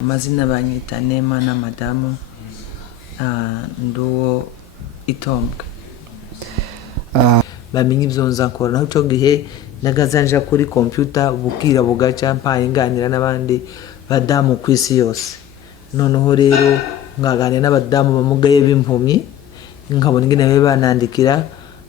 Amazina banyita Neema na Madamu nduwo itombwe bamenye ibyo nzakora naho cyo gihe nagazanja kuri computer bukira bugaca mpaye nganira n'abandi badamu ku isi yose. Noneho rero ngaganira n'abadamu bamugaye b'impumyi nkabona ingene banandikira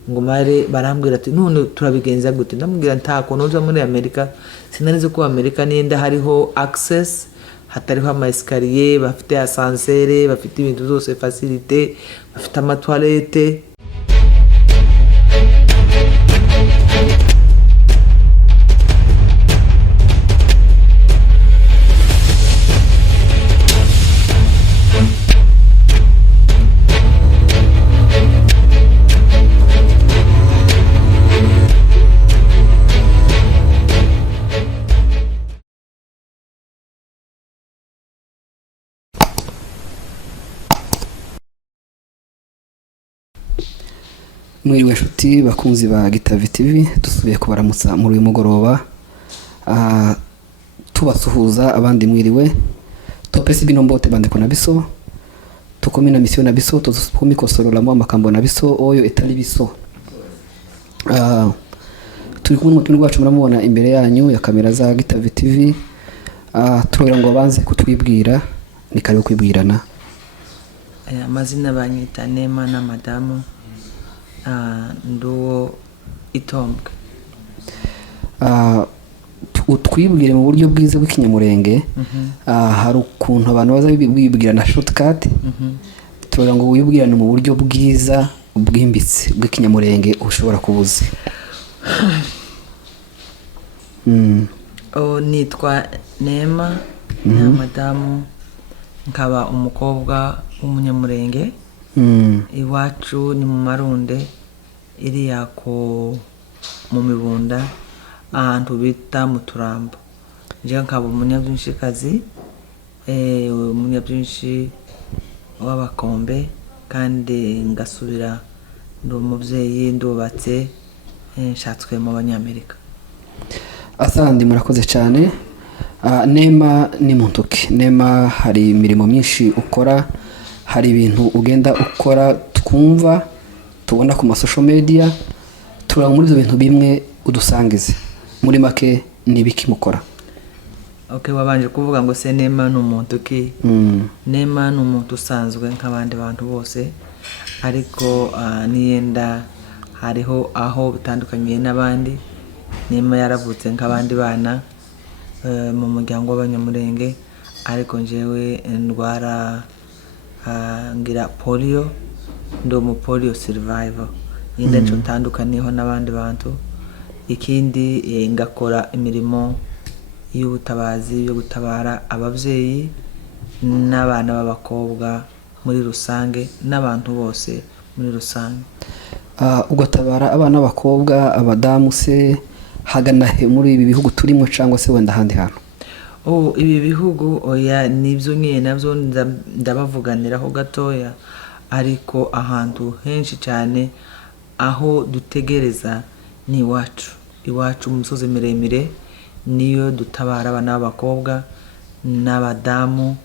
ngo mare barambwira ati none turabigenza gute. Ndamubwira ntako noza muri Amerika, sinanize ko Amerika nienda hariho access, hatariho ama escalier, bafite ascenseur, bafite ibintu byose facilité, bafite ama toilette. Mwiriwe nshuti bakunzi ba Gitavi TV, dusubiye kubaramutsa muri uyu mugoroba tubasuhuza abandi mwiriwe topesi bino mbote bandeko na biso tukumi na mission na biso tuzukumi kosorora mu amakambo na biso oyo etali biso. Turi kumwe n'umutumwa wacu muramubona imbere yanyu ya kamera za Gitavi TV. Turabira ngo banze kutwibwira ni kare kwibwirana. Amazina banyita Neema na Madamu nduwo itombwe. Utwibwire mu buryo bwiza bw'ikinyamurenge. Hari ukuntu abantu baza bibwira na shortcut. Turabira ngo wibwirane mu buryo bwiza bwimbitse bw'ikinyamurenge ushobora kubuza. Nitwa Neema na Madamu, nkaba umukobwa w'umunyamurenge. Iwacu ni mu Marunde iriya ko mu Mibunda ahantu bita mu Turambo. Nje nkaba umunyabyinshikazi, umunyabyinshi w'abakombe, kandi ngasubira ndi umubyeyi ndubatse, nshatswe mu Banyamerika. Asandi murakoze cyane. Neema ni muntuke. Neema hari imirimo myinshi ukora, hari ibintu ugenda ukora twumva tubona ku social media. Turaba muri ibyo bintu bimwe udusangize muri make ni biki mukora? Wabanje kuvuga ngo se Neema ni umuntu ki? Neema ni umuntu usanzwe nk'abandi bantu bose, ariko niyenda hariho aho bitandukanye n'abandi. Neema yaravutse nk'abandi bana mu muryango w'Abanyamurenge, ariko njewe ndwara ngira polio, ndo mu polio survivor. Yenda cyo tandukaniyeho n'abandi bantu. Ikindi ngakora imirimo y'ubutabazi yo gutabara ababyeyi n'abana b'abakobwa muri rusange n'abantu bose muri rusange. Ugatabara abana b'abakobwa, abadamu se hagana he muri ibi bihugu turimo cyangwa se wenda handi hantu? Ibi bihugu oya nibyo nyine nabyo ndabavuganiraho gatoya, ariko ahantu henshi cyane aho dutegereza ni iwacu mu misozi miremire, niyo dutabara abana b'abakobwa n'abadamu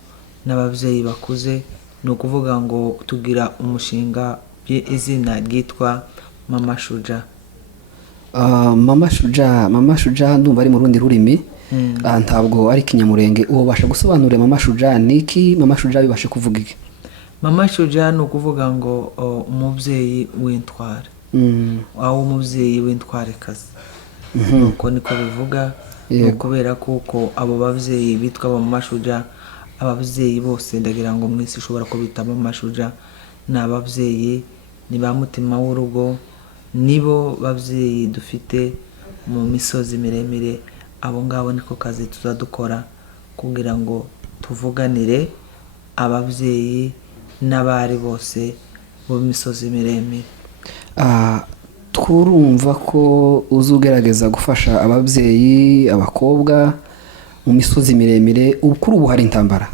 n'ababyeyi bakuze. Ni ukuvuga ngo tugira umushinga izina ryitwa Mama Shuja. Mama Shuja ndumva ari mu rundi rurimi. Ntabwo ari kinyamurenge. Uwo basha gusobanurira Mama Shuja niki? Mama Shuja bibashe kuvuga iki? Mama Shuja ni ukuvuga ngo umubyeyi w'intware, aho umubyeyi w'intwarekazi. Nuko niko bivuga. Kubera kuko abo babyeyi bitwa Mama Shuja, ababyeyi bose ndagira ngo mwisi ushobora kubita Mama Shuja ni ababyeyi, ni ba mutima w'urugo, nibo babyeyi dufite mu misozi miremire. Abo ngabo niko kazi tuzadukora kugira ngo tuvuganire ababyeyi n'abari bose mu misozi miremire. Turumva ko uzugerageza gufasha ababyeyi abakobwa mu misozi miremire. Kuri ubu hari intambara,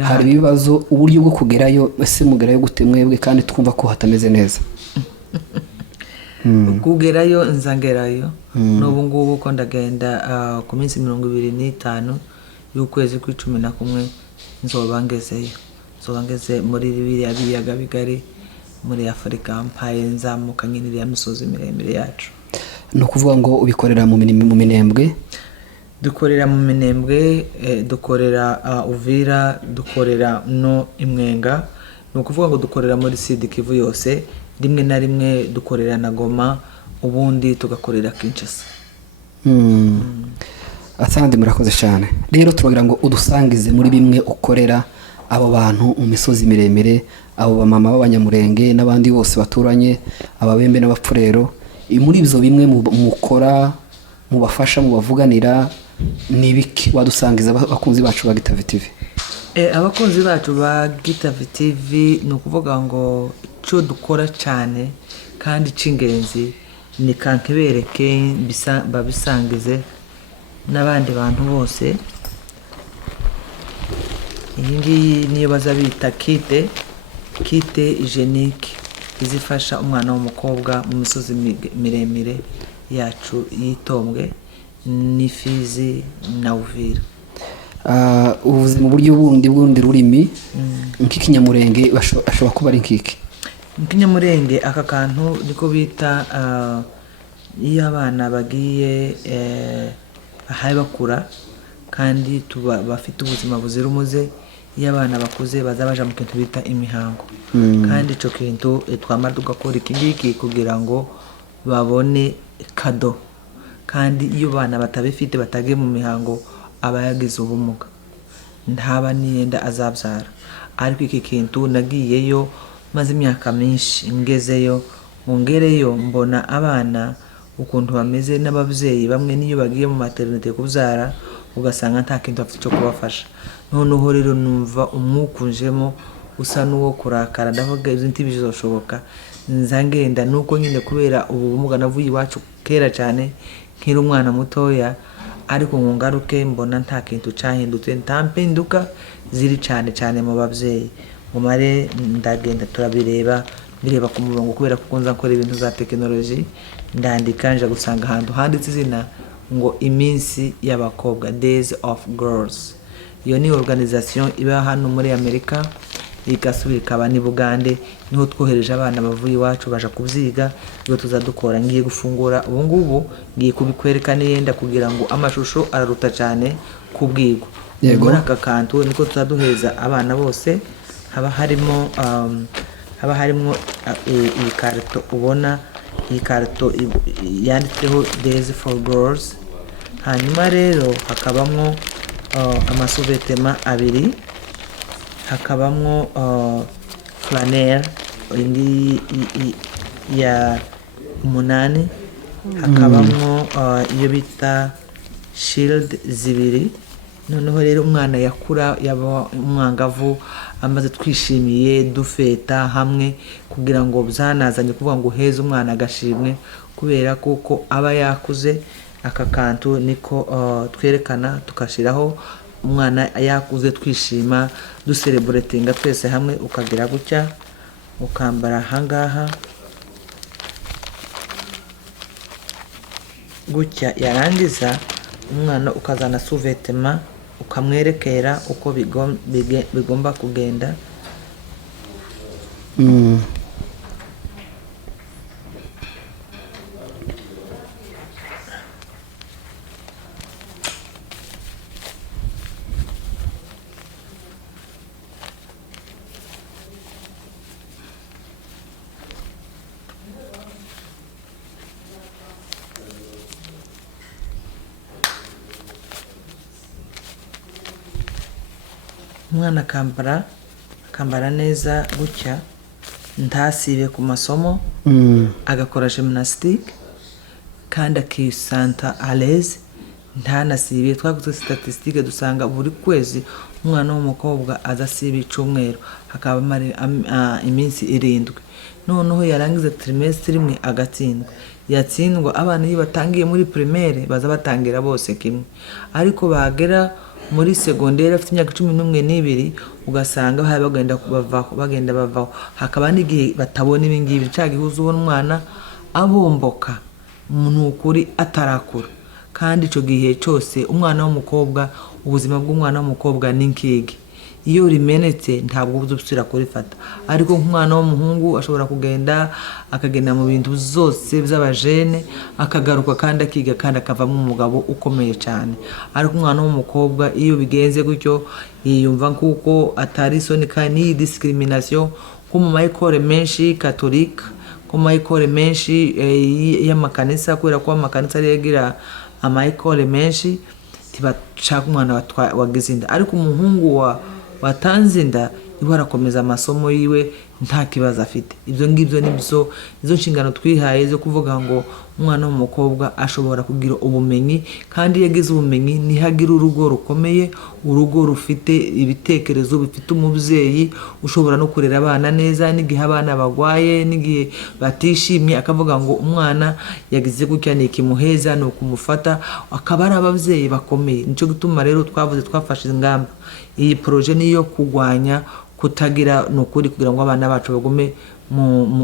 hari ibibazo, uburyo bwo kugerayo ese mugerayo gute mwebwe kandi twumva ko hatameze neza? Kugerayo nzangerayo n'ubu ngubu ko ndagenda ku minsi 25 y'ukwezi kwa 11 nzoba ngeze muri biriya biyaga bigari muri Afurika, mpaye nzamuka nyine iriya misozi miremire yacu. ni ukuvuga ngo ubikorera mu Minembwe? Dukorera mu Minembwe, dukorera Uvira, dukorera no Imwenga. Ni ukuvuga ngo dukorera muri Sud Kivu yose, rimwe na rimwe dukorera na Goma, ubundi tugakorera Kinshasa. Asante, murakoze cyane. Rero turagira ngo udusangize muri bimwe ukorera abo bantu mu misozi miremire, abo bamama b'Abanyamurenge n'abandi bose baturanye, Ababembe n'Abapfurero. Muri ibyo bimwe mukora, mubafasha, mubavuganira, ni ibiki wadusangiza abakunzi bacu ba Gitave TV? Abakunzi bacu ba Gitave TV ni ukuvuga ngo cyo dukora cyane kandi cy'ingenzi ni kankibereke babisangize n'abandi bantu bose. Iyi ngiyi niyo baza bita kite hygienique, izifasha umwana w'umukobwa mu misozi miremire yacu y'Itombwe n'Ifizi na Uvira. Uvuze mu buryo bundi rurimi, nk'ikinyamurenge ashobora kuba ari nk'iki? Nk'ikinyamurenge aka kantu niko bita iyo abana bagiye ahari bakura kandi bafite ubuzima buzira umuze, iyo abana bakuze baza baja mu kintu bita imihango. Kandi ico kintu twamara tugakora iki ngiki kugira ngo babone kado, kandi iyo bana batabifite batagiye mu mihango aba yagize ubumuga, ntaba niyenda azabyara. Ariko iki kintu nagiyeyo maze imyaka myinshi, ngezeyo ngereyo mbona abana ukuntu bameze n'ababyeyi bamwe niyo bagiye mu maternité kubyara ugasanga nta kintu afite cyo kubafasha. Noneho rero numva umwukunjemo usa n'uwo kurakara, ndavuga ibyo ntibizoshoboka, nza ngenda nuko nyine kubera ubu bumuga navuye iwacu kera cyane nkiri umwana mutoya, ariko ngaruke mbona nta kintu cyahindutse, nta mpinduka ziri cyane mu babyeyi. Mumare ndagenda turabireba ku murongo, kubera kuko nza nkora ibintu za tekinoloji, ndandika nje gusanga ahantu handitse izina ngo iminsi y'abakobwa, Days of Girls. Iyo ni organisation iba hano muri Amerika, igasubira ikaba ni Bugande, niho twohereje abana bavuye iwacu baje kubyiga, iyo tuzadukora. Ngiye gufungura ubu ngubu, ngiye kubikwereka niyenda kugira ngo amashusho araruta cyane kubwirwa. Muri aka kantu niko tuzaduheza abana bose, haba harimo iyi karito ubona, iyi karito yanditseho Days for Girls. Hanyuma rero hakabamo amasuvetema 2, hakabamo flanelle indi ya 8, hakabamo iyo bita shield 2. Noneho rero umwana yakura yaba umwangavu amaze twishimiye dufeta hamwe kugira ngo byanazanye kuvuga ngo heza umwana agashimwe, kubera kuko aba yakuze. Aka kantu niko twerekana tukashiraho umwana yakuze, twishima ducelebratinga twese hamwe. Ukagira gutya ukambara hangaha gutya, yarangiza umwana ukazana suvetema ukamwerekera uko bigomba kugenda. Umwana akambara neza gutya, ntasibe ku masomo, agakora gymnastique kandi akisanta à l'aise, ntanasibe. Twaguze statistique dusanga buri kwezi umwana w'umukobwa azasiba icyumweru, hakaba iminsi 7. Noneho yarangiza trimestre imwe agatsindwa. Yatsindwa abana iyo batangiye muri primaire baza batangira bose kimwe, ariko bagera muri secondaire afite imyaka 11 ugasanga bagenda bavaho. Hakaba n'igihe batabona ibingibi, cyagihuza ubona umwana abomboka n'ukuri atarakura, kandi ico gihe cyose umwana w'umukobwa ubuzima bw'umwana w'umukobwa ni nkigi iyo rimenetse ntabwo uzusubira kurifata ariko nk'umwana w'umuhungu ashobora kugenda akagenda mu bintu zose by'abajene akagaruka kandi akiga kandi akavamo umugabo ukomeye cyane ariko umwana w'umukobwa iyo bigenze gutyo yiyumva kuko atari soni kandi ni discrimination ko mu mayikore menshi katolika ko mu mayikore menshi y'amakanisa kubera ko amakanisa yagira amayikore menshi tibashaka umwana wagize inda ariko umuhungu watanze inda iwe arakomeza amasomo yiwe nta kibazo afite ibyo ngibyo nizo nshingano twihaye zo kuvuga ngo umwana w'umukobwa ashobora kugira ubumenyi kandi yagize ubumenyi nihagira urugo rukomeye urugo rufite ibitekerezo bifite umubyeyi ushobora no kurera abana neza n'igihe abana bagwaye n'igihe batishimye akavuga ngo umwana yagize gutya ni ikimuheza ni ukumufata akaba ari ababyeyi bakomeye nicyo gituma rero twafashe ingamba iyi projet niyo kugwanya kutagira nukuri kugira ngo abana bacu bagume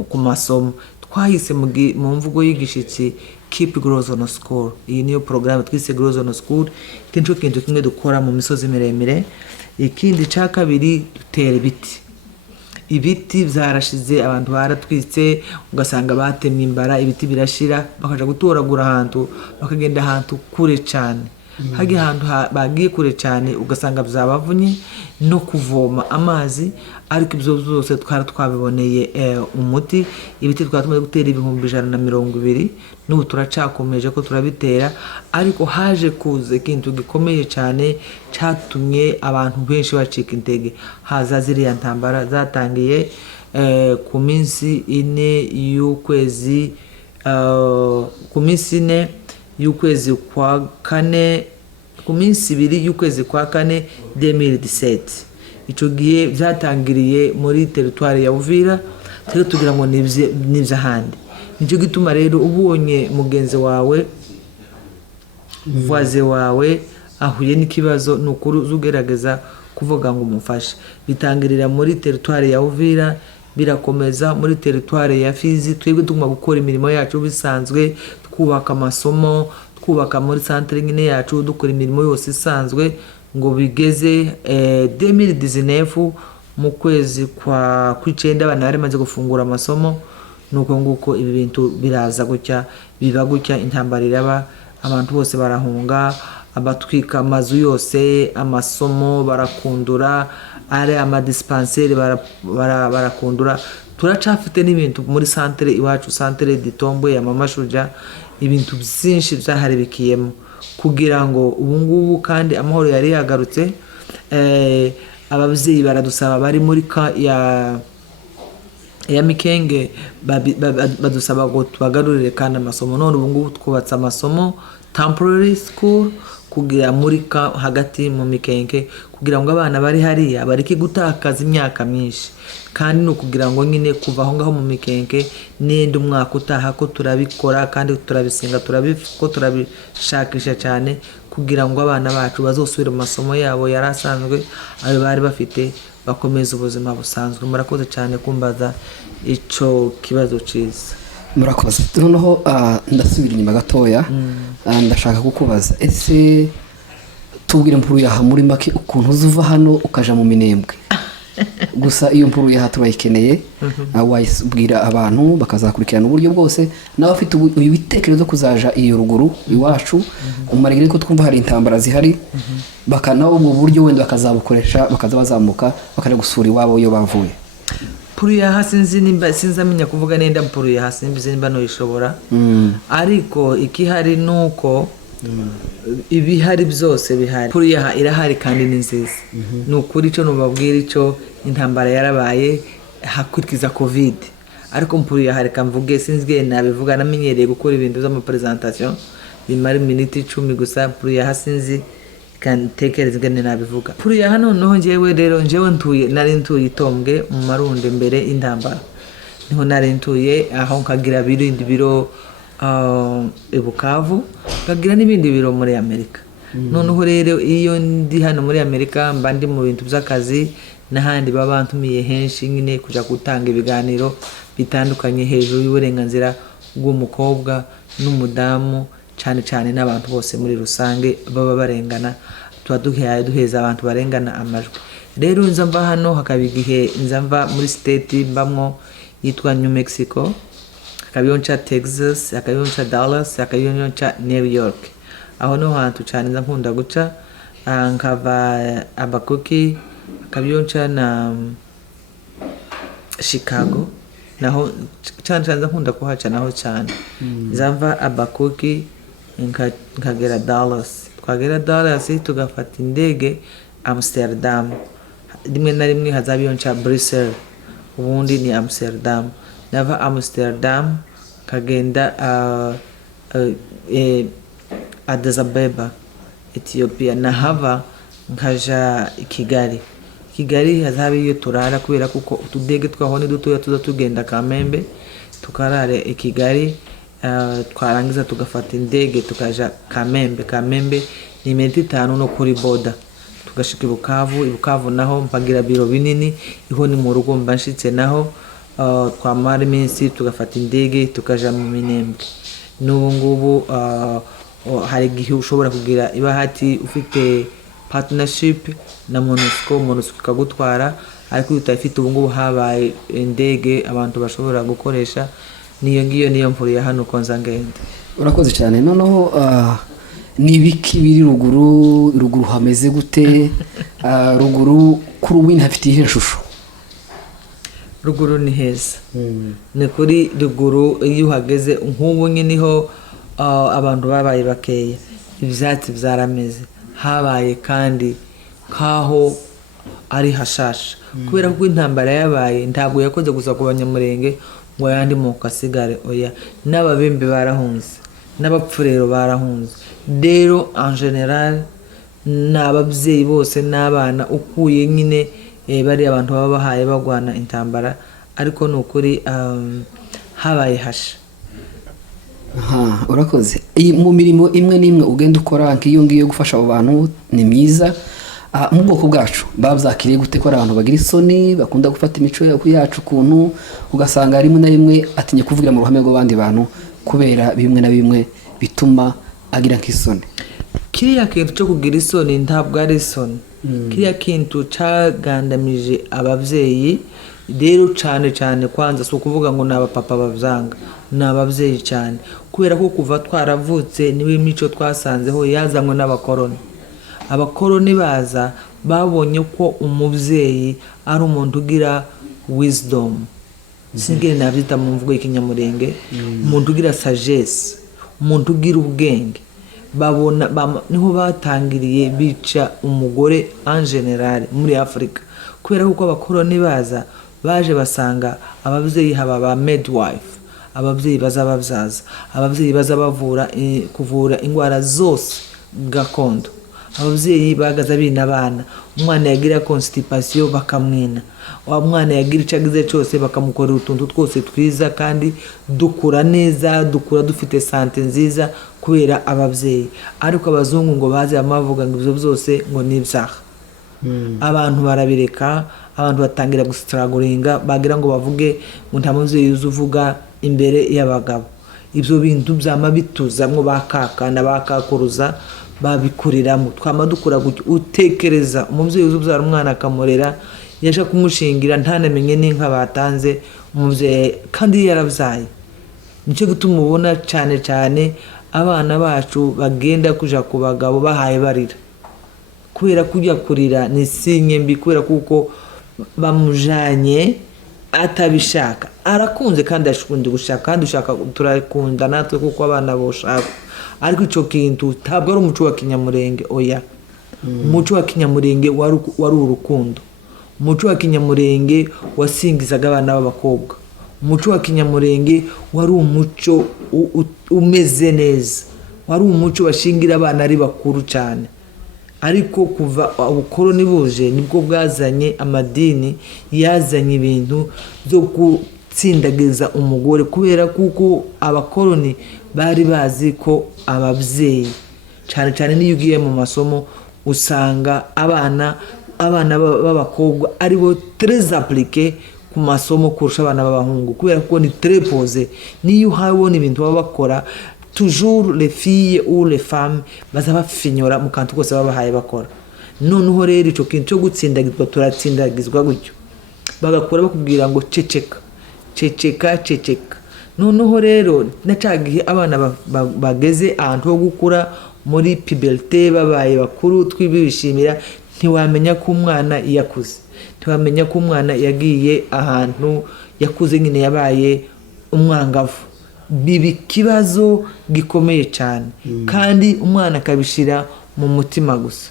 ku masomo twahise mu mvugo y'igishitsi keep girls on school iyi niyo program twise girls on school kintu kimwe dukora mu misozi miremire ikindi ca kabiri dutera ibiti byarashize abantu baratwitse ugasanga batemye imbara ibiti birashira bakaja gutoragura ahantu bakagenda ahantu kure cyane hagi ahantu bagiye kure cyane ugasanga byabavunye no kuvoma amazi ariko ibyo byose twabiboneye umuti ibiti twatumaze gutera 120 n'ubu turacakomeje ko turabitera ariko haje kuza ikintu gikomeye cyane cyatumye abantu benshi bacika intege haza ziriya ntambara zatangiye ku minsi 4 y'ukwezi ku minsi 4 y'ukwezi kwa kane ku minsi 2 y'ukwezi kwa kane 2017 ico gihe byatangiriye muri territoire ya Uvira turi tugira ngo nivya handi nicyo gituma rero ubonye mugenzi wawe voisin wawe ahuye n'ikibazo n'ukuri uzugerageza kuvuga ngo umufashe bitangirira muri territoire ya Uvira birakomeza muri territoire ya Fizi twebwe tuguma gukora imirimo yacu bisanzwe twubaka amasomo twubaka muri centre nyine yacu dukora imirimo yose isanzwe ngo bigeze 2019 mu kwezi kwa kwicenda abana bari maze gufungura amasomo nuko nguko ibi bintu biraza gutya biba gutya intambara iraba abantu bose barahunga abatwika amazu yose amasomo barakundura ari amadispensaire barakundura turacafite n'ibintu muri centre iwacu centre d'Itombwe ya Mama Shuja ibintu byinshi byaharibikiyemo kugira ngo ubungubu kandi amahoro yari yagarutse ababyeyi baradusaba bari muri ya Mikenge badusaba ngo tubagarurire kandi amasomo none ubungubu twubatse amasomo temporary school kugira muri hagati mu Mikenge kugira ngo abana bari hariya bareke gutakaza imyaka myinshi kandi no kugira ngo nyine kuva aho ngaho mu Mikenge nende umwaka utaha ko turabikora kandi turabisenga turabishakisha cyane kugira ngo abana bacu bazosubire mu masomo yabo yarasanzwe ayo bari bafite bakomeza ubuzima busanzwe murakoze cyane kumbaza ico kibazo ciza murakoze noneho ndasubira inyuma gatoya ndashaka kukubaza ese tubwire mpuru yaha muri make ukuntu uzuva hano ukaja mu Minembwe gusa iyo mpuru yaha turayikeneye wayibwira abantu bakazakurikirana uburyo bwose n'abafite ibitekerezo kuzaja iyo ruguru iwacu umarigire ko twumva hari intambara zihari bakanaho ubwo buryo wenda bakazabukoresha bakazabazamuka bakaje gusura iwabo iyo bavuye mpuru yaha sinzamenya kuvuga nenda mpuru yaha simbize nimba no ishobora ariko ikihari nuko ibihari byose bihari mpuru yaha irahari kandi ni nziza nukuri ico nubabwira ico intambara yarabaye hakurikiza covid ariko mpuru yaha reka mvuge sinzwe nabivuga namenyereye gukora ibintu by'ama presentation bimara iminota 10 gusa mpuru yaha sinzi kandi tekereza ngene nabivuga mpuru yaha noneho njyewe rero nari ntuye Itombwe mu Marunde mbere intambara niho nari ntuye aho nkagira birindi biro Bukavu kagira n'ibindi biro muri Amerika noneho rero iyo ndi hano muri Amerika mba ndi mu bintu by'akazi n'ahandi babantumiye henshi nyine kuja gutanga ibiganiro bitandukanye hejuru y'uburenganzira bw'umukobwa n'umudamu cyane cyane n'abantu bose muri rusange baba barengana, tuba duheza abantu barengana amajwi. Rero nza mva hano hakaba igihe nza mva muri state mbamwo yitwa New Mexico, hakaba iyo nca Texas, hakaba iyo nca Dallas, hakaba iyo nca New York. Aho no hantu cyane nza nkunda guca, nkava Albuquerque, hakaba iyo nca na Chicago, naho cyane cyane nkunda kuhaca naho cyane. Nzava Albuquerque nkagera Dallas, twagera Dallas tugafata indege Amsterdam, rimwe na rimwe hazaba iyo nca Brussels, ubundi ni Amsterdam. Nava Amsterdam kagenda Addis Ababa Ethiopia, nahava nkaja Kigali hazaba iyo turara, kubera kuko utudege twaho ni dutoya tuza tugenda Kamembe, tukarare Kigali, twarangiza tugafata indege tukaja Kamembe ni iminota 5 no kuri boda, tugashika Bukavu naho mpagira biro binini, iho ni mu rugo mbanshitse naho twamara iminsi tugafata indege tukaja mu Minembwe. N'ubu ngubu hari igihe ushobora kugira ibahati ufite partnership na MONUSCO ikagutwara, ariko utayifite ubu ngubu habaye indege abantu bashobora gukoresha, niyo mvura ya hano konza ngende. Urakoze cyane. Noneho nibiki biri ruguru hameze gute? Ruguru kuri ubu hafite ihe shusho? Ruguru ni heza, ni kuri ruguru iyo uhageze nk'ubu niho abantu babaye bakeya, ibyatsi byarameze, habaye kandi kaho ari hashasha, kubera ko intambara yabaye ntabwo yakoze gusa ku Banyamurenge ngo yandi moko asigare, oya, n'ababembe barahunze, n'abapfurero barahunze. Rero en general n'ababyeyi bose n'abana ukuye nyine bari abantu baba bahaye bagwana intambara, ariko nukuri habaye hasha. Urakoze. Mu mirimo imwe n'imwe ugenda ukora nk'iyo ngiyo gufasha abo bantu ni myiza. Mu bwoko bwacu babyakiriye gute ko abantu bagira isoni, bakunda gufata imico yacu kuntu ugasanga rimwe na rimwe atinye kuvugira mu ruhame rw'abandi bantu kubera bimwe na bimwe bituma agira nk'isoni? Kiriya kintu cyo kugira isoni ntabwo ari isoni, kiriya kintu cagandamije ababyeyi. Rero cyane kwanza si ukuvuga ngo n'abapapa babyanga, n'ababyeyi cyane, kubera ko kuva twaravutse niwe mico twasanzeho yazanywe n'abakoroni. Abakoroni baza babonye ko umubyeyi ari umuntu ugira wisdom, singene nabyita mu mvugo y'ikinyamurenge, umuntu ugira sagesse, umuntu ugira ubwenge. Niho batangiriye bica umugore en general muri Afrika, kubera ko abakoroni baza baje basanga ababyeyi haba ba midwife, ababyeyi baza babyaza, ababyeyi baza kuvura indwara zose gakondo, ababyeyi bagaza bina abana, umwana yagira constipation bakamwina, umwana yagira icagize cyose bakamukorera utuntu twose twiza, kandi dukura neza, dukura dufite sante nziza kubera ababyeyi. Ariko abazungu ngo baze amavuga ngo ibyo byose ngo ni ibyaha. Abantu barabireka, abantu batangira gustragulinga, bagira ngo bavuge ngo nta mubyeyi uzuvuga imbere y'abagabo. Ibyo bintu byama bituzamwo bakaka na bakakuruza babikuriramo. Twama dukura gutyo, utekereza umubyeyi uzubyara umwana akamurera, yaje kumushingira ntanamenye n'inka batanze umubyeyi kandi yarabyaye. Nicyo gituma ubona cyane abana bacu bagenda kuja ku bagabo bahaye barira, kubera kujya kurira ni sinye mbi, kubera kuko bamujanye atabishaka. Arakunze kandi ashukundi gushaka, kandi ushaka turakunda natwe kuko abana boshaka, ariko ico kintu ntabwo ari umuco wa Kinyamurenge, oya. Umuco wa Kinyamurenge wari urukundo, umuco wa Kinyamurenge wasingizaga abana b'abakobwa, umuco wa Kinyamurenge wari umuco umeze neza, wari umuco bashingira abana ari bakuru cyane. Ariko kuva ubukoroni buje nibwo bwazanye amadini, yazanye ibintu byo gutsindagiza umugore, kubera kuko abakoroni bari bazi ko ababyeyi cyane niyo ugiye mu masomo usanga abana b'abakobwa aribo très appliqué ku masomo kurusha abana b'abahungu, kubera ko ni très posé. Niyo uhabona ibintu baba bakora toujours les filles ou les femmes baza bafinyora mu kantu kose babahaye bakora. Noneho rero ico kintu cyo gutsindagizwa turatsindagizwa gutyo, bagakora bakubwira ngo ceceka ceceka ceceka. Noneho rero nacagiye abana bageze ahantu ho gukura muri puberté babaye bakuru twibishimira, ntiwamenya ko umwana yakuze, ntiwamenya ko umwana yagiye ahantu yakuze nyine yabaye umwangavu. Bibi kibazo gikomeye cyane kandi umwana akabishira mu mutima gusa.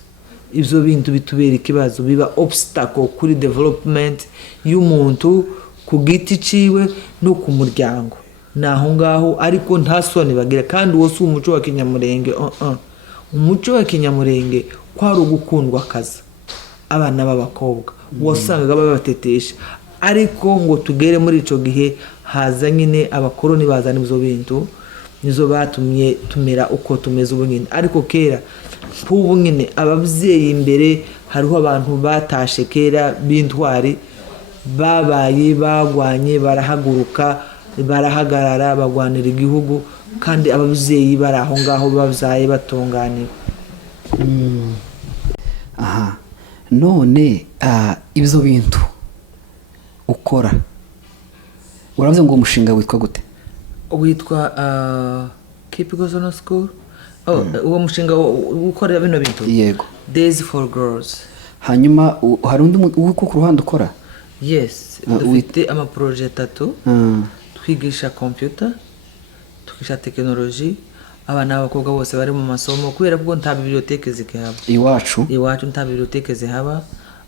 Ibyo bintu bitubera ikibazo, biba obstacle kuri development y'umuntu ku giti ciwe no ku muryango. Naho ngaho ariko nta soni bagira, kandi uwo si umuco wa Kinyamurenge. Umuco wa Kinyamurenge kwari ugukundwa kaza abana b'abakobwa wasangaga babatetesha, ariko ngo tugere muri ico gihe haza nyine abakoroni bazana ibyo bintu, nizo batumye tumera uko tumeze ubu nyine. Ariko kera ubu nyine ababyeyi imbere hariho abantu batashe kera b'intwari, babaye bagwanye barahaguruka barahagarara bagwanira igihugu, kandi ababyeyi bari aho ngaho babyaye batunganiwe. Aha, none ibyo bintu ukora uravuze ngo umushinga witwa gute? Witwa Keep Gozono School. Uwo mushinga ukorera bino bintu? Yego, Days for Girls. Hanyuma hari undi uko ku ruhande ukora? Yes, dufite amaprojet 3. Twigisha computer, twigisha technology, abana b'abakobwa bose bari mu masomo, kubera ko nta biblioteke zikihaba iwacu nta biblioteke zihaba.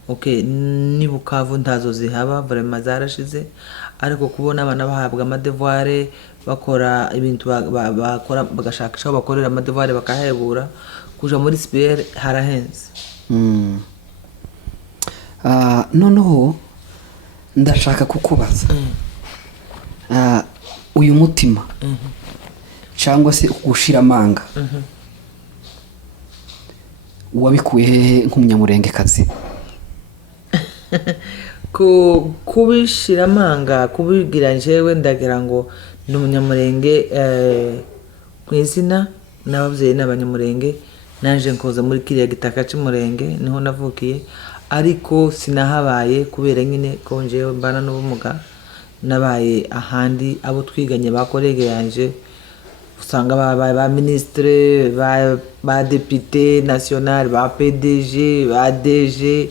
Okay, ni Bukavu ntazo zihaba, vraiment zarashize. Ariko kubona abana bahabwa amadevoir, bakora ibintu bakora bagashakisha aho bakorera amadevoir bakahebura, kuja muri SPR harahenze. Noneho ndashaka kukubaza uyu mutima cyangwa se gushira amanga wabikuye hehe nk'umunyamurengekazi? Kubishira amanga kubigira jewe ndagira ngo ni umunyamurenge ku izina n'ababyeyi n'abanyamurenge, nanje nkoza muri kiriya gitaka cy'umurenge niho navukiye, ariko sinahabaye kubera nyine ko jewe mbana n'ubumuga. Nabaye ahandi, abo twiganye ba collègue yanje usanga ba ministre ba député national, ba PDG, ba DG,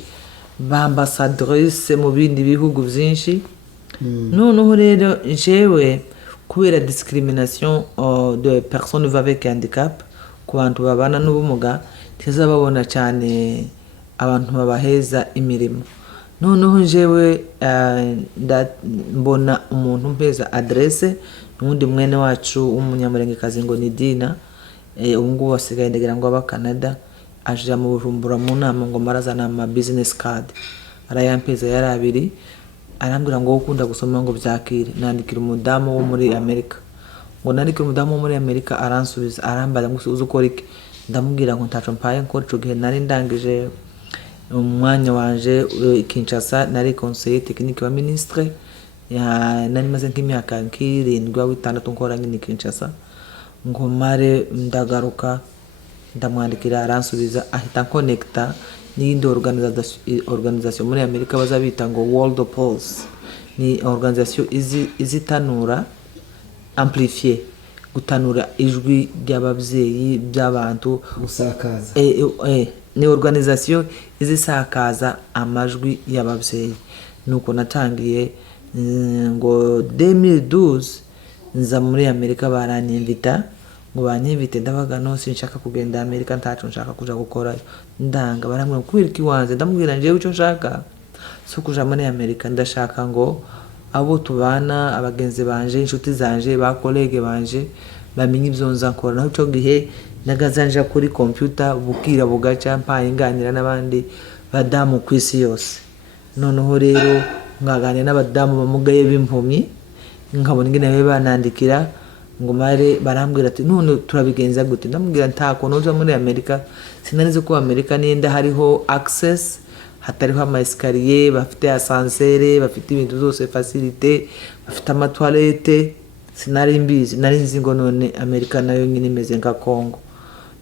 ba ambassadrice mu bindi bihugu byinshi. Noneho rero jewe kubera discrimination de personnes avec handicap, ku bantu babana n'ubumuga tizababona cyane abantu babaheza imirimo. Noneho jewe mbona umuntu mpeza adresse n'undi mwene wacu w'umunyamurengekazi ngo ni Dina, ubungubu wasigaye ndagira ngo aba Canada, aje mu Bujumbura mu nama ngo marazana ama business card, arayampeza yari abiri, arambwira ngo ukunda gusoma ngo byakire, nandikira umudamu wo muri Amerika. Ngo nandikira umudamu wo muri Amerika, aransubiza arambaza ngo uzi ukora iki? Ndamubwira ngo ntaco mpaye nkora, ico gihe nari ndangije umwanya wanje Kinshasa, nari conseiller technique wa ministre, nari maze nk'imyaka 7-6 nkora nyine Kinshasa. Ngo mare ndagaruka ndamwandikira, aransubiza ahita connecta n'indi organisation muri Amerika bazabita ngo World Pulse. Ni organisation izitanura amplifier, gutanura ijwi ry'ababyeyi by'abantu, gusakaza. Ni organisation izisakaza amajwi y'ababyeyi. Nuko natangiye ngo 2012 nza muri Amerika, baranyimvita ngo banyimvite, ndabaga no sinshaka kugenda Amerika, ntacu nshaka kuja gukora. Ndanga baramwe kwiriki wanze, ndamubwira njewe ico nshaka so kuja muri Amerika, ndashaka ngo abo tubana, abagenzi banje, inshuti zanje, ba collègue banje bamenye ibyo nza nkora. Naho ico gihe nagazanja kuri computer bukira bugaca mpaye nganira n'abandi badamu ku isi yose. Noneho rero ngaganira n'abadamu bamugaye b'impumyi, nkabona ingene banandikira ngo mare, barambwira ati none turabigenza gute? Ndamubwira ntako noza muri Amerika, sinarize ko Amerika nienda hariho access, hatariho ama escalier, bafite ascenseur, bafite ibintu byose facilité, bafite ama toilette, sinari mbizi, nari nzi ngo none Amerika nayo nyine imeze nka Congo.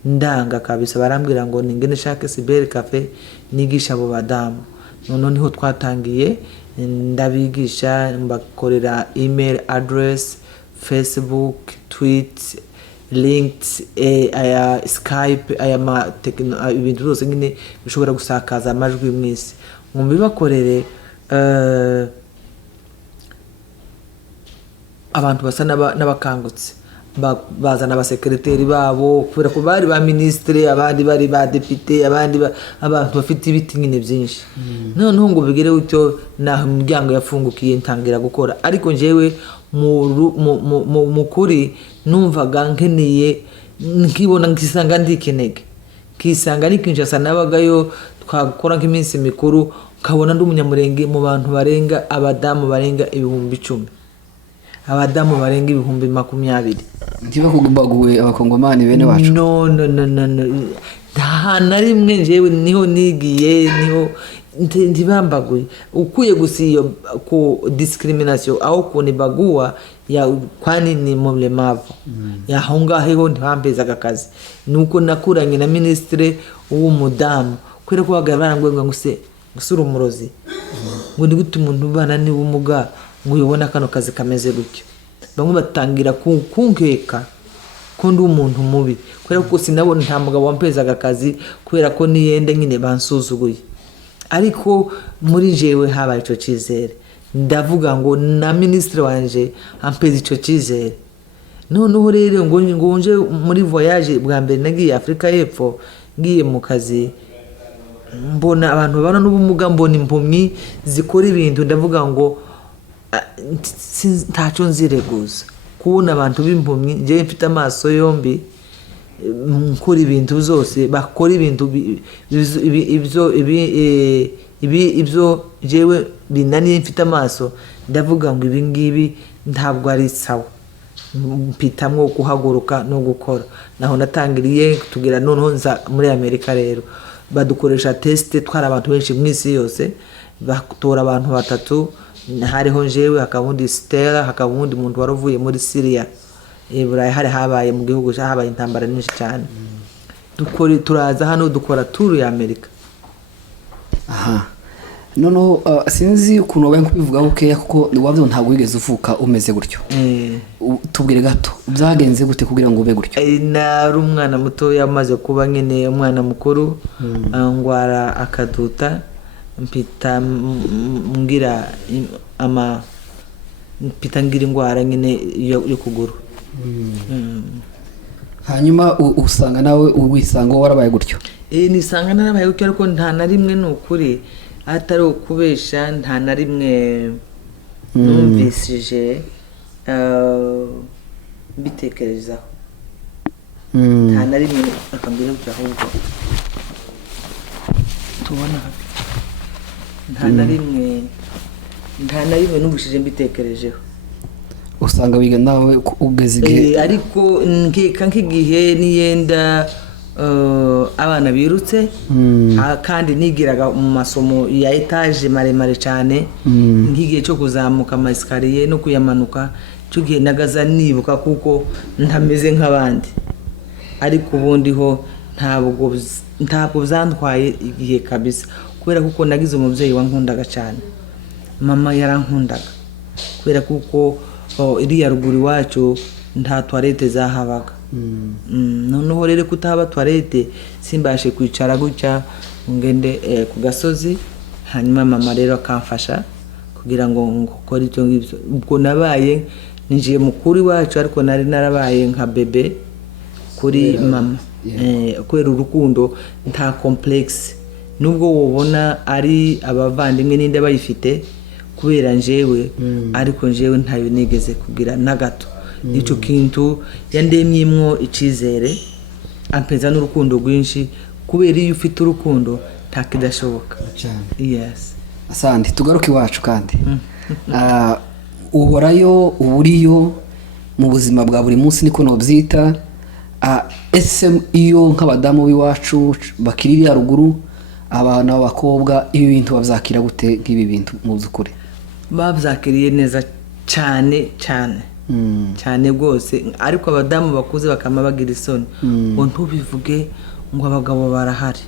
Ndanga kabisa, barambwira ngo ningene shake cyber cafe nigisha abo badamu. None niho twatangiye ndabigisha, mbakorera email address, Facebook, tweet, links, aya Skype, aya ibintu byose nyine bishobora gusakaza amajwi mwisi. Mubibakorere abantu basa n'abakangutse, bazana abasekreteri babo kubera ko bari ba ministre, abandi bari ba député, abandi abantu bafite ibiti nyine byinshi. Noneho ngo bigere utyo na umuryango yafungukiye ntangira gukora, ariko njewe mu kuri numvaga nkeneye, nkibona nkisanga ndikenege, kisanga nikinshasa nabagayo twakora nk'iminsi mikuru, kabona ndi umunyamurenge mu bantu barenga abadamu barenga 10,000, abadamu barenga 20,000. Ndiba kugubaguwe abakongomani bene wacu. No nta rimwe njewe niho nigiye, niho ndibambaguye. Ukuye gusiyo ku discrimination au kunibagua ya kwani ni mlemavu. Ya honga heho ntibambezaga akazi. Nuko nakuranye na ministre w'umudamu kwera ko bagarangwe ngo gusura umurozi. Ngo ndi gute umuntu bana ni ubumuga ngo yobona kano kazi kameze gutyo. Bamwe batangira kunkeka ko ndi umuntu mubi, kwera ko sinabona nta mugabo wampezaga akazi kwera ko niyende nyine bansuzuguye. Ariko muri jewe habaye ico cizere, ndavuga ngo na ministre wanje ampeza ico cizere. Noneho rero ngo nje muri voyage bwa mbere nagiye Afrika y'Epfo, ngiye mu kazi, mbona abantu babana n'ubumuga, mbona impumyi zikora ibintu, ndavuga ngo ntaco nzireguza kubona abantu b'impumyi, nje mfite amaso yombi, nkora ibintu zose bakora ibintu ibyo jewe binaniye mfite amaso, ndavuga ngo ibi ngibi ntabwo ari sawa, mpitamwo kuhaguruka no gukora. Naho natangiriye tugira noneho nza muri Amerika. Rero badukoresha test, twara abantu benshi mwisi yose, batora abantu 3, hariho njewe, hakabundi Stella, hakabundi muntu waruvuye muri Syria. Iburayi hari habaye mu gihugu habaye intambara nyinshi cyane. Turaza hano dukora tour ya Amerika. Aha. Nono sinzi ukuntu wabaye kubivuga ukeya kuko wabyo ntabwo wigeze uvuka umeze gutyo. Tubwire gato byagenze gute kugira ngo ube gutyo? Nari umwana muto yamaze kuba nyine umwana mukuru, ngwara akaduta, mpita ngira ingwara nyine yo kuguru. Hanyuma usanga nawe wisanga warabaye gutyo? Nisanga narabaye gutyo, ariko nta na rimwe n'ukuri atari ukubesha, nta na rimwe numvisije bitekerezaho. Nta na rimwe akambira gutyo, ahubwo tubona nta na rimwe numvishije mbitekerejeho. Usanga wiga nawe ugeze igihe, ariko nkeka nk'igihe niyenda abana birutse, kandi nigiraga mu masomo ya etage maremare cyane, ngigiye cyo kuzamuka amasikariye no kuyamanuka, cyo gihe nagaza nibuka kuko ntameze nk'abandi. Ariko ubundi ho ntabwo zantwaye igihe kabisa, kubera kuko nagize umubyeyi wankundaga cyane. Mama yarankundaga kubera kuko iriya ruguru iwacu nta toilette zahabaga. Noneho rero kutaba toilette simbashe kwicara gutya ngende ku gasozi. Hanyuma mama rero akamfasha kugira ngo ngukore icyo ngibyo. Ubwo nabaye ninjiye mukuru iwacu, ariko nari narabaye nka bebe kuri mama. Kwera urukundo nta complex, nubwo wobona ari abavandimwe ninde bayifite kubera njewe, ariko njewe ntayo nigeze kugira na gato. Nico kintu yandemyimwo icizere, ampeza n'urukundo rwinshi, kubera iyo ufite urukundo ntakidashoboka. Yes. Asante, tugaruke iwacu kandi. Uhorayo uburiyo mu buzima bwa buri munsi, niko nobyita. Ese iyo nk'abadamu b'iwacu bakirira ruguru, abana b'abakobwa, ibi bintu bavyakira gute? Nk'ibi bintu mu byukuri bavyakiriye neza cyane cyane, cyane rwose, ariko abadamu bakuze bakama bagira isoni ngo ntubivuge ngo abagabo barahari,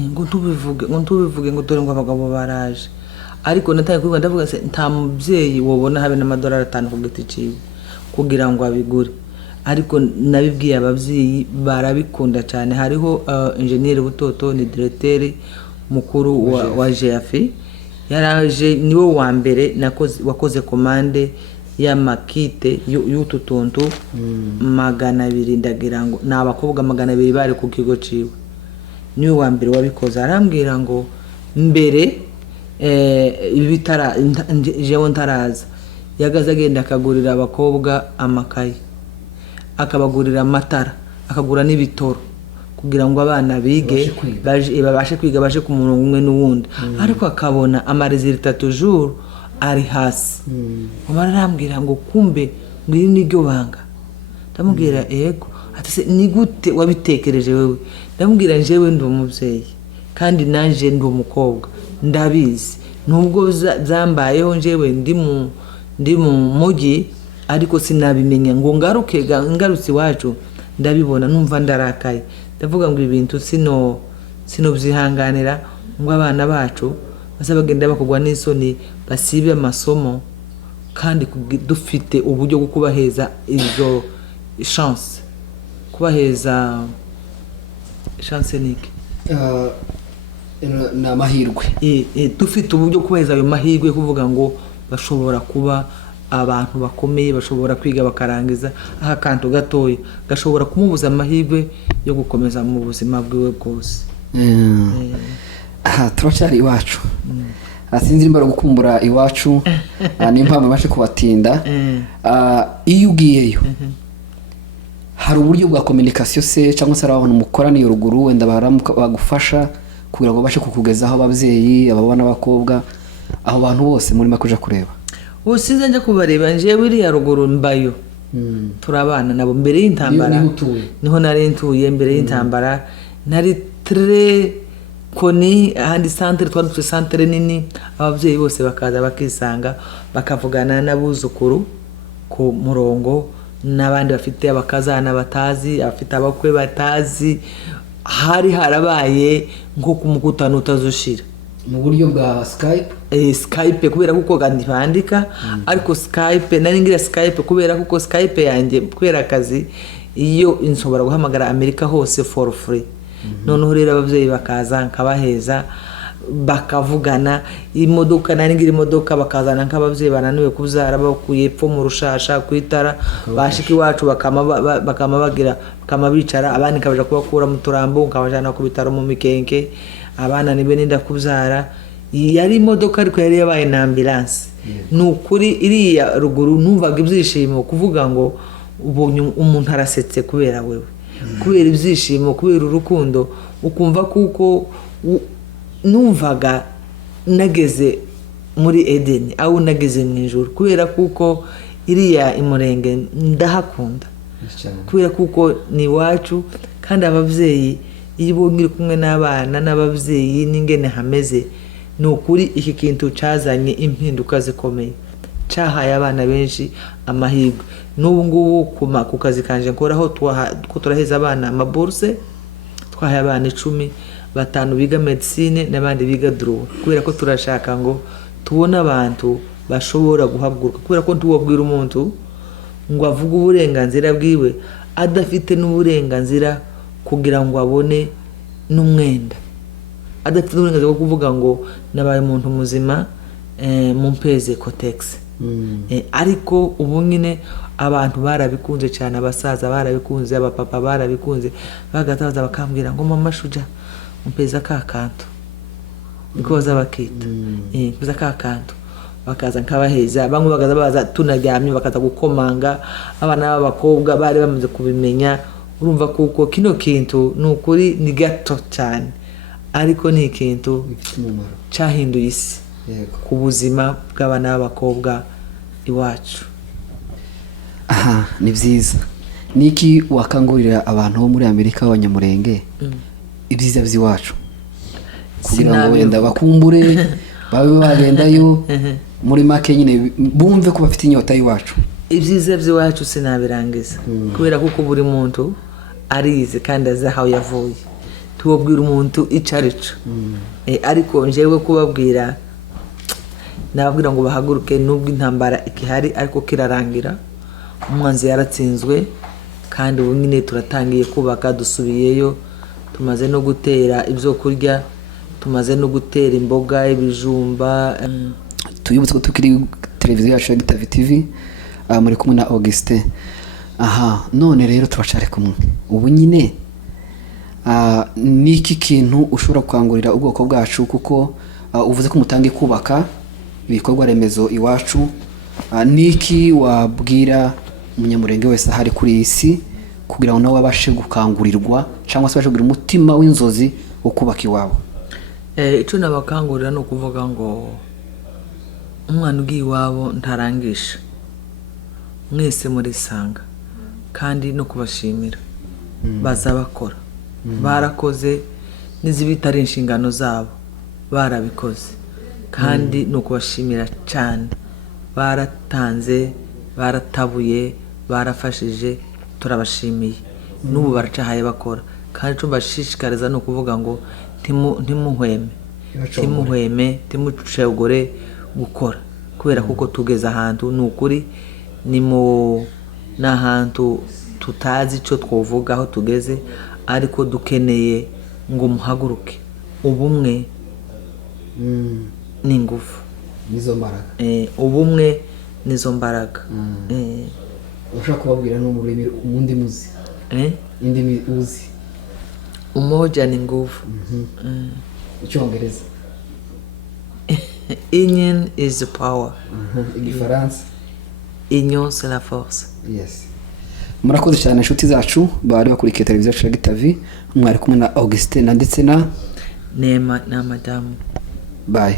ngo ntubivuge ngo dore ngo abagabo baraje. Ariko natangiye kuvuga ndavuga se nta mubyeyi wobona habe n'amadolari 5 ku giti ciwe kugira ngo abigure, ariko nabibwiye ababyeyi barabikunda cyane. Hariho engineer Butoto ni directeur mukuru wa GFI, yaraje niwe wa mbere wakoze komande y'amakite y'utu tuntu 200 ndagira ngo n'abakobwa 200 bari ku kigo ciwe, niwe wa mbere wabikoze. Arambwira ngo mbere ibitara jewe ntaraza yagaze agenda akagurira abakobwa amakaye, akabagurira amatara, akagura n'ibitoro kugira ngo abana bige babashe kwiga baje ku murongo umwe n'uwundi. Ariko akabona amaresultat toujours ari hasi. Barambwira ngo kumbe ngiri niryo banga. Ndamubwira yego, ati ni gute wabitekereje wewe? Ndamubwira njewe ndi umubyeyi kandi nanje ndi umukobwa, ndabizi nubwo zambayeho njewe ndi mu mujyi, ariko sinabimenya ngo ngarutse iwacu ndabibona numva ndarakaye. Ndavuga ngo ibintu sino byihanganira ngo abana bacu bazabagenda bakugwa n'isoni basibe amasomo, kandi dufite uburyo bwo kubaheza izo chance, kubaheza chance niki na mahirwe, dufite uburyo kubaheza ayo mahirwe, kuvuga ngo bashobora kuba abantu bakomeye, bashobora kwiga bakarangiza. Aha kantu gatoya gashobora kumubuza amahirwe yo gukomeza mu buzima bwiwe bwose. Aha turacyari iwacu, sinzi niba gukumbura iwacu n'impamvu bashe kubatinda. Iyo ugiyeyo hari uburyo bwa communication se cyangwa se abantu mukoraniye ruguru wenda bagufasha kugira ngo bashe kukugezaho ababyeyi ababana bakobwa aho bantu bose muri makuja kureba? Usize njya kubareba njewe iri ya ruguru mbayo, turabana nabo mbere y'intambara, niho nari ntuye mbere y'intambara. Nari très koni ahandi centre, twadutse centre nini, ababyeyi bose bakaza bakisanga bakavugana n'abuzukuru ku murongo, n'abandi bafite abakazana batazi, abafite abakwe batazi. Hari harabaye nko kumukutana utazoshira mu buryo bwa Skype kubera kuko bandika, ariko Skype nari ngira Skype kubera kuko Skype yanjye kubera akazi iyo inshobora guhamagara Amerika hose for free. Noneho rero ababyeyi bakaza nkabaheza bakavugana. Imodoka nari ngira imodoka bakazana nk'ababyeyi bananiwe kuzara bakuye epfo mu rushasha kwitara, bashiki wacu bakama bagira bakama bicara, abandi kabaje kubakura mu turambo nkabajana ku bitaro mu mikenke, abana nibe ninda kuzara. Yari imodoka ariko yari yabaye na ambulance. Nukuri iriya ruguru numvaga ibyishimo kuvuga ngo ubonye umuntu arasetse kubera wewe, kubera ibyishimo, kubera urukundo, ukumva kuko numvaga nageze muri Eden aho nageze mu ijuru, kubera kuko iriya imurenge ndahakunda, kubera kuko ni wacu. Kandi ababyeyi iyo bongire kumwe n'abana n'ababyeyi n'ingene hameze, nukuri iki kintu cyazanye impinduka zikomeye, cyahaye abana benshi amahirwe. N'ubu ngubu ku kazi kanje nkoraho turaheza abana amaburse, twahaye abana 10, 5 biga medicine n'abandi biga droit, kubera ko turashaka ngo tubone abantu bashobora guhaguruka, kubera ko ntuwabwira umuntu ngo avuge uburenganzira bwiwe adafite n'uburenganzira kugira ngo abone n'umwenda, adafite n'uburenganzira bwo kuvuga ngo nabaye umuntu muzima mumpeze cotex. Ariko ubu nyine abantu barabikunze cyane, abasaza barabikunze, abapapa barabikunze, bagataza bakambwira ngo mama Shuja mumpeza kakantu, niko bazabakita mpeza kakantu. Bakaza nkabaheza, bamwe bagaza baza tunaryamye bakaza gukomanga. Abana b'abakobwa bari bamaze kubimenya. Urumva kuko kino kintu nukuri ni gato cyane, ariko ni ikintu cyahinduye isi ku buzima bw'abana b'abakobwa iwacu. Aha ni byiza. Niki wakangurira abantu bo muri Amerika b'abanyamurenge ibyiza by'iwacu kugira ngo wenda bakumbure babe bagendayo muri make nyine bumve ko bafite inyota y'iwacu? ibyiza by'iwacu sinabirangiza kubera kuko buri muntu arize kandi azi aho yavuye tubabwira umuntu icyo ari cyo ariko njyewe kubabwira nababwira ngo bahaguruke nubwo intambara ikihari ariko kirarangira umwanzi yaratsinzwe kandi ubu nyine turatangiye kubaka dusubiyeyo tumaze no gutera ibyo kurya tumaze no gutera imboga ibijumba tuyibutse ko tukiri televiziyo yacu ya Gitavi TV muri kumwe na Augustin none rero turacare kumwe ubu nyine niki kintu ushobora gukangurira ubwoko bwacu kuko uvuze ko mutangiye kubaka ibikorwa remezo iwacu niki wabwira umunyamurenge wese ahari kuri iyi si kugira ngo nawe abashe gukangurirwa cyangwa se abashe kugira umutima w'inzozi wo kubaka iwabo? Icyo nabakangurira ni ukuvuga ngo umwana ugiye iwabo ntarangisha mwese murisanga kandi no kubashimira bazabakora barakoze n'izibitari inshingano zabo barabikoze kandi no kubashimira cyane baratanze baratabuye barafashije turabashimiye n'ubu baracahaye bakora kandi icyo mbashishikariza ni ukuvuga ngo ntimuhweme timucegore gukora kubera kuko tugeze ahantu ni ukuri n'ahantu tutazi icyo twavuga aho tugeze ariko dukeneye ngo muhaguruke ubumwe ni ingufu nizo mbaraga ubumwe nizo mbaraga ushaka kubabwira no mu rurimi umundi muzi indimi uzi? Umoja ni nguvu. Icyongereza? Union is the power. Igifaransa? Union c'est la force. Yes. Murakoze cyane inshuti zacu bari bakurikiye televiziyo ya Gitavi mwari kumwe na Augustin ndetse na Neema na Madamu. Bye.